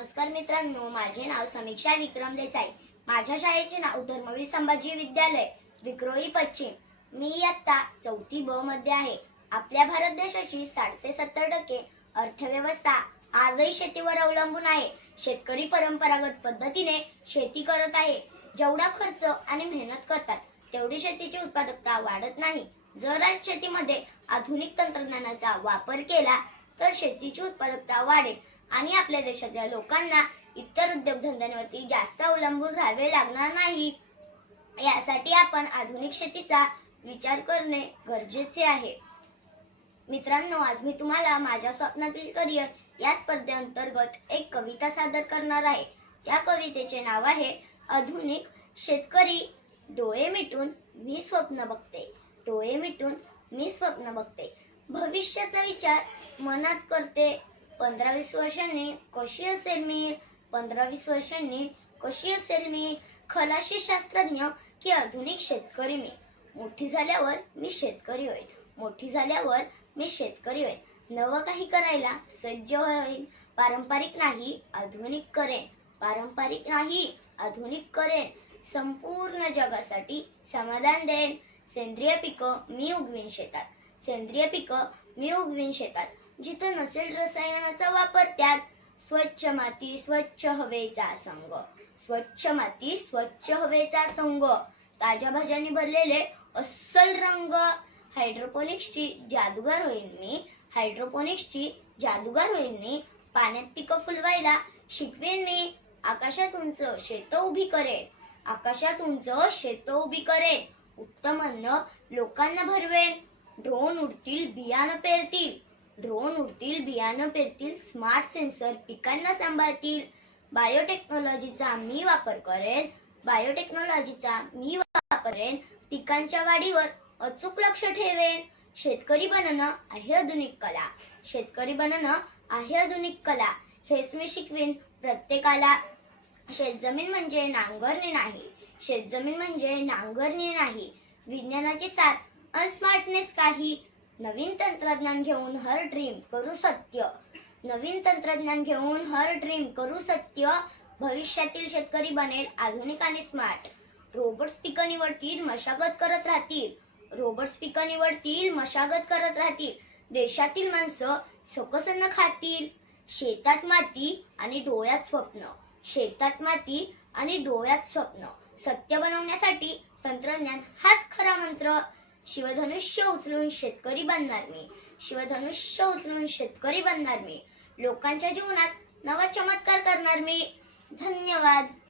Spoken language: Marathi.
नमस्कार मित्रांनो, माझे नाव समीक्षा विक्रम देसाई. माझ्या शाळेचे नाव धर्मवीर संभाजी विद्यालय, विक्रोळी पश्चिम. मी इयत्ता 4थी ब मध्ये आहे. आपल्या भारत देशाची 60 ते 70% अर्थव्यवस्था आजही शेतीवर अवलंबून आहे. शेतकरी परंपरागत पद्धतीने शेती करत आहे. जेवढा खर्च आणि मेहनत करतात तेवढी शेतीची उत्पादकता वाढत नाही. जर आज शेतीमध्ये आधुनिक तंत्रज्ञानाचा वापर केला तर शेतीची उत्पादकता वाढेल आणि आपल्या देशातल्या लोकांना इतर उद्योगधंद्यांवरती जास्त अवलंबून राहावे लागणार नाही. यासाठी आपण आधुनिक शेतीचा विचार करणे गरजेचे आहे. मित्रांनो, आज मी तुम्हाला माझ्या स्वप्नातील करिअर या स्पर्धेअंतर्गत एक कविता सादर करणार आहे. त्या कवितेचे नाव आहे आधुनिक शेतकरी. डोळे मिटून मी स्वप्न बघते, डोळे मिटून मी स्वप्न बघते. भविष्याचा विचार मनात करते. 15-20 वर्षांनी कशी असेल मी, 15-20 वर्षांनी कशी असेल मी. खलाशी शास्त्रज्ञ की आधुनिक शेतकरी मी. मोठी झाल्यावर मी शेतकरी होईल, मोठी झाल्यावर मी शेतकरी होईल. नवं काही करायला सज्ज होईल. पारंपरिक नाही आधुनिक करेन, पारंपरिक नाही आधुनिक करेन. संपूर्ण जगासाठी समाधान देईन. सेंद्रिय पिकं मी उगवीन शेतात, सेंद्रिय पिकं मी उगवीन शेतात. जिथं नसेल रसायनाचा वापर त्यात. स्वच्छ माती स्वच्छ हवेचा संग, स्वच्छ माती स्वच्छ हवेचा संग. ताज्या भाज्यांनी भरलेले अस्सल रंग. हायड्रोपोनिक्सची जादूगार होईल मी, हायड्रोपोनिक्सची जादूगार होईल मी. पाण्यात पिकं फुलवायला शिकवेन मी. आकाशात उंच शेतं उभी करेन, आकाशात उंच शेतं उभी करेन. उत्तम अन्न लोकांना भरवेन. ड्रोन उडतील बियाणं पेरतील, ड्रोन उडतील बियाणं पेरतील. स्मार्ट सेन्सर पिकांना सांभाळतील. बायोटेक्नॉलॉजीचा मी वापर करेन, बायोटेक्नॉलॉजीचा मी वापर करेन. पिकांच्या वाढीवर अचूक लक्ष ठेवेन. शेतकरी बनणं आहे आधुनिक कला, शेतकरी बनणं आहे आधुनिक कला. हेच मी शिकवीन प्रत्येकाला. शेतजमीन म्हणजे नांगरणी नाही, शेतजमीन म्हणजे नांगरणी नाही. विज्ञानाची साथ आणि स्मार्टनेस काही. नवीन तंत्रज्ञान घेऊन हर ड्रीम करू सत्य, नवीन तंत्रज्ञान घेऊन हर ड्रीम करू सत्य. भविष्यातील शेतकरी बनेल आधुनिक आणि स्मार्ट. रोबोट्स पिकं निवडतील, मशागत करत राहतील, रोबोट्स पिकं निवडतील, मशागत करत राहतील. देशातील माणसं सकस अन्न खातील. शेतात माती आणि डोळ्यात स्वप्न, शेतात माती आणि डोळ्यात स्वप्न. सत्य बनवण्यासाठी तंत्रज्ञान हाच खरा मंत्र. शिवधनुष्य उचलून शेतकरी बनणार मी, शिवधनुष्य उचलून शेतकरी बनणार मी. लोकांच्या जीवनात नवा चमत्कार करणार मी. धन्यवाद.